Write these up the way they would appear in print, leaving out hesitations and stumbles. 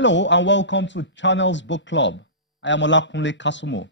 Hello and welcome to Channels Book Club. I am Olakunle Kasumo.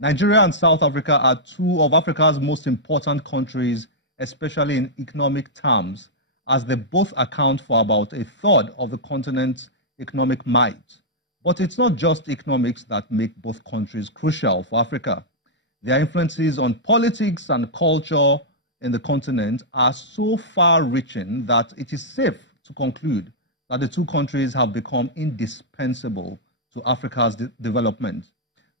Nigeria and South Africa are two of Africa's most important countries, especially in economic terms, as they both account for about a third of the continent's economic might. But it's not just economics that make both countries crucial for Africa. Their influences on politics and culture in the continent are so far-reaching that it is safe to conclude that the two countries have become indispensable to Africa's development.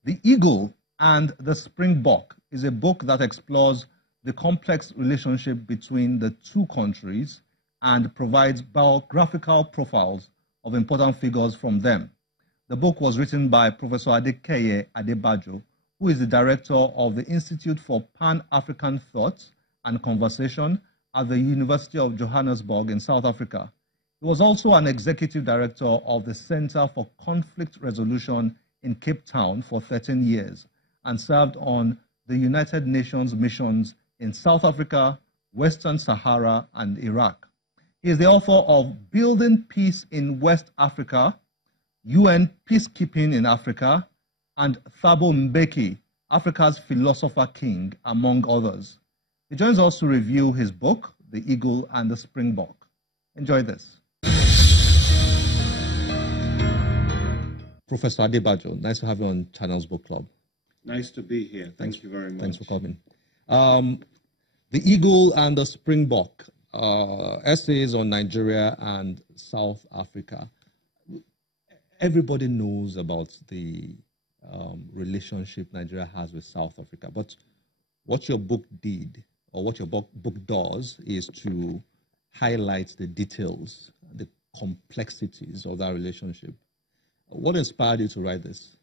The Eagle and the Springbok is a book that explores the complex relationship between the two countries and provides biographical profiles of important figures from them. The book was written by Professor Adebajo, who is the director of the Institute for Pan-African Thought and Conversation at the University of Johannesburg in South Africa. He was also an executive director of the Center for Conflict Resolution in Cape Town for 13 years and served on the United Nations missions in South Africa, Western Sahara, and Iraq. He is the author of Building Peace in West Africa, UN Peacekeeping in Africa, and Thabo Mbeki, Africa's Philosopher King, among others. He joins us to review his book, The Eagle and the Springbok. Enjoy this. Professor Adebajo, nice to have you on Channels Book Club. Nice to be here. Thank you very much. Thanks for coming. The Eagle and the Springbok, essays on Nigeria and South Africa. Everybody knows about the relationship Nigeria has with South Africa, but what your book did, or what your book does, is to highlight the details, the complexities of that relationship. What inspired you to write this?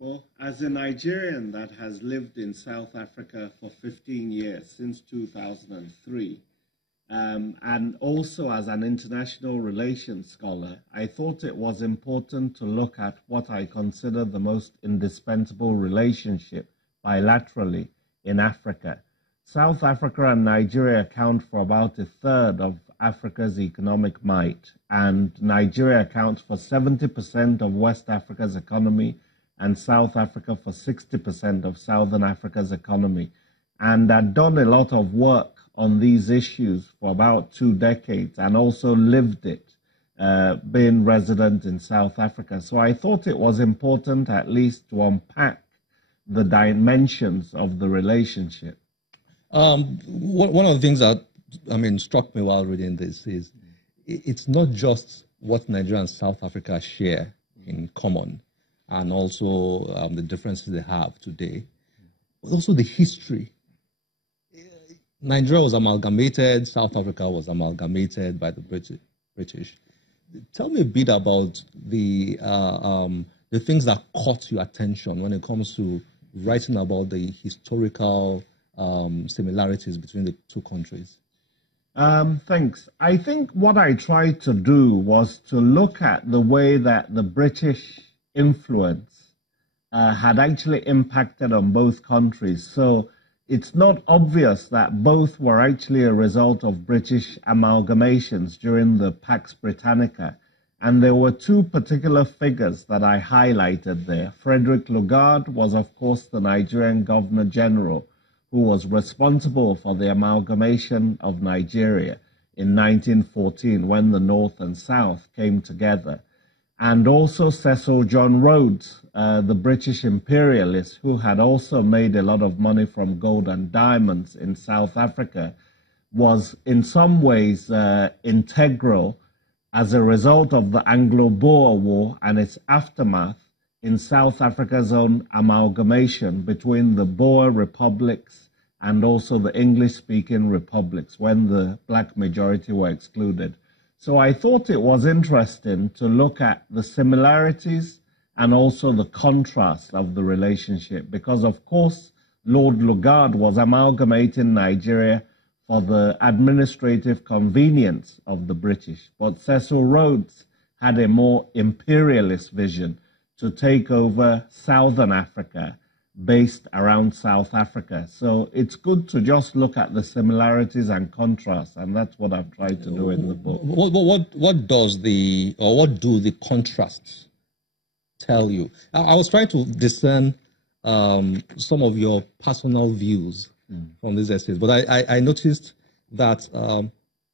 Well, as a Nigerian that has lived in South Africa for 15 years, since 2003, and also as an international relations scholar, I thought it was important to look at what I consider the most indispensable relationship bilaterally in Africa. South Africa and Nigeria account for about a third of Africa's economic might, and Nigeria accounts for 70% of West Africa's economy and South Africa for 60% of Southern Africa's economy. And I'd done a lot of work on these issues for about 2 decades and also lived it, being resident in South Africa. So I thought it was important at least to unpack the dimensions of the relationship. One of the things that struck me while reading this is it's not just what Nigeria and South Africa share in common and also the differences they have today, but also the history. Nigeria was amalgamated, South Africa was amalgamated by the British. Tell me a bit about the things that caught your attention when it comes to writing about the historical similarities between the two countries. Thanks. I think what I tried to do was to look at the way that the British influence had actually impacted on both countries. So it's not obvious that both were actually a result of British amalgamations during the Pax Britannica. And there were two particular figures that I highlighted there. Frederick Lugard was, of course, the Nigerian Governor General, who was responsible for the amalgamation of Nigeria in 1914 when the North and South came together. And also Cecil John Rhodes, the British imperialist, who had also made a lot of money from gold and diamonds in South Africa, was in some ways integral as a result of the Anglo-Boer War and its aftermath in South Africa's own amalgamation between the Boer republics and also the English-speaking republics when the black majority were excluded. So I thought it was interesting to look at the similarities and also the contrast of the relationship because, of course, Lord Lugard was amalgamating Nigeria for the administrative convenience of the British, but Cecil Rhodes had a more imperialist vision to take over Southern Africa based around South Africa. So it's good to just look at the similarities and contrasts, and that's what I've tried to do in the book. What do the contrasts tell you? I was trying to discern some of your personal views from these essays, but I noticed that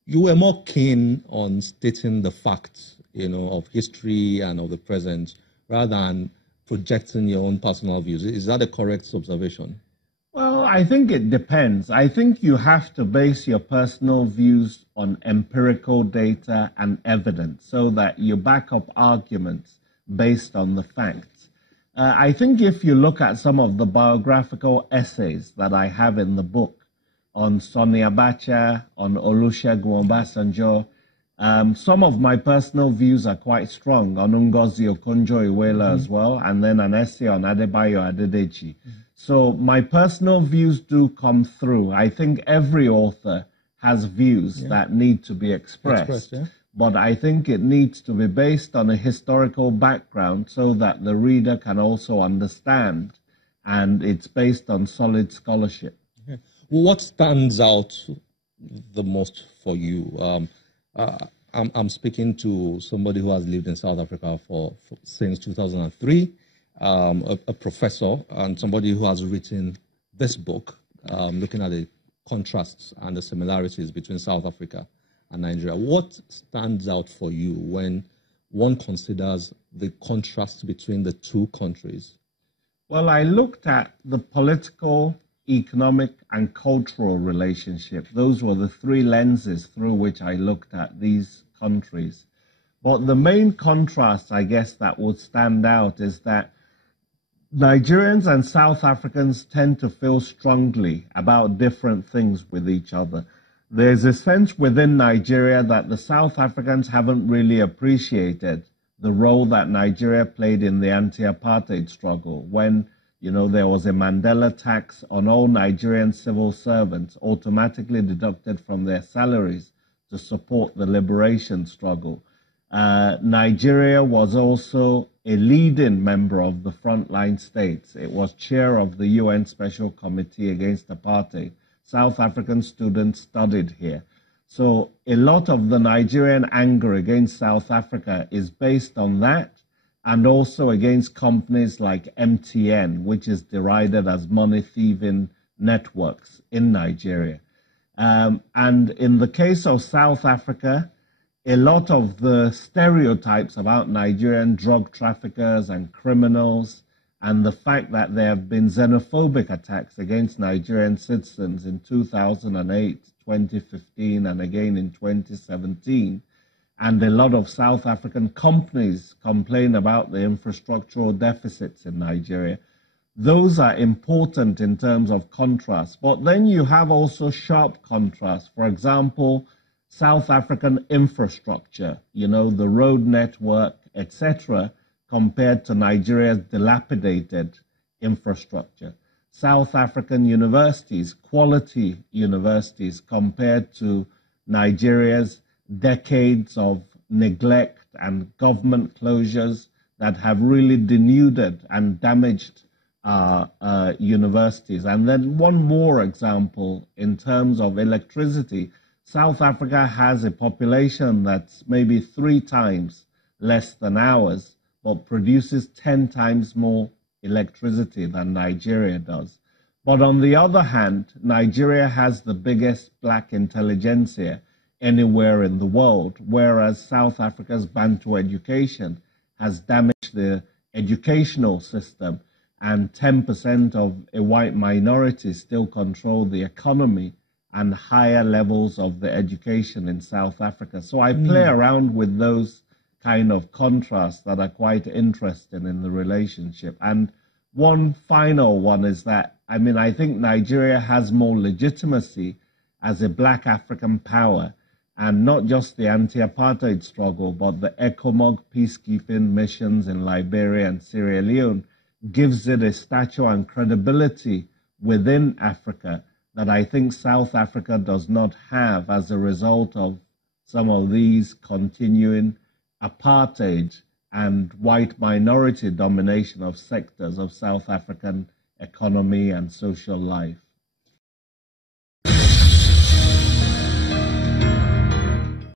you were more keen on stating the facts, of history and of the present, rather than projecting your own personal views. Is that a correct observation? Well, I think it depends. I think you have to base your personal views on empirical data and evidence so that you back up arguments based on the facts. I think if you look at some of the biographical essays that I have in the book on Sonny Abacha, on Olusegun Obasanjo, some of my personal views are quite strong on Ngozi Okonjo-Iweala as well, and then an essay on Adebajo Adedeji. So my personal views do come through. I think every author has views that need to be expressed. But I think it needs to be based on a historical background so that the reader can also understand, and it's based on solid scholarship. Okay. Well, what stands out the most for you? I'm speaking to somebody who has lived in South Africa since 2003, a professor, and somebody who has written this book, looking at the contrasts and the similarities between South Africa and Nigeria. What stands out for you when one considers the contrast between the two countries? Well, I looked at the political, economic, and cultural relationship. Those were the three lenses through which I looked at these countries. But the main contrast, I guess, that would stand out is that Nigerians and South Africans tend to feel strongly about different things with each other. There's a sense within Nigeria that the South Africans haven't really appreciated the role that Nigeria played in the anti-apartheid struggle when, there was a Mandela tax on all Nigerian civil servants automatically deducted from their salaries to support the liberation struggle. Nigeria was also a leading member of the frontline states. It was chair of the UN Special Committee Against Apartheid. South African students studied here. So a lot of the Nigerian anger against South Africa is based on that, and also against companies like MTN, which is derided as money thieving networks in Nigeria. And in the case of South Africa, a lot of the stereotypes about Nigerian drug traffickers and criminals, and the fact that there have been xenophobic attacks against Nigerian citizens in 2008, 2015, and again in 2017, and a lot of South African companies complain about the infrastructural deficits in Nigeria. Those are important in terms of contrast. But then you have also sharp contrast. For example, South African infrastructure, the road network, etc., compared to Nigeria's dilapidated infrastructure. South African universities, quality universities, compared to Nigeria's decades of neglect and government closures that have really denuded and damaged universities. And then one more example in terms of electricity. South Africa has a population that's maybe 3 times less than ours, but produces 10 times more electricity than Nigeria does. But on the other hand, Nigeria has the biggest black intelligentsia anywhere in the world, whereas South Africa's Bantu education has damaged the educational system, and 10% of a white minority still control the economy and higher levels of the education in South Africa. So I play around with those kind of contrasts that are quite interesting in the relationship. And one final one is that, I think Nigeria has more legitimacy as a black African power, and not just the anti-apartheid struggle, but the ECOMOG peacekeeping missions in Liberia and Sierra Leone gives it a stature and credibility within Africa that I think South Africa does not have as a result of some of these continuing apartheid and white minority domination of sectors of South African economy and social life.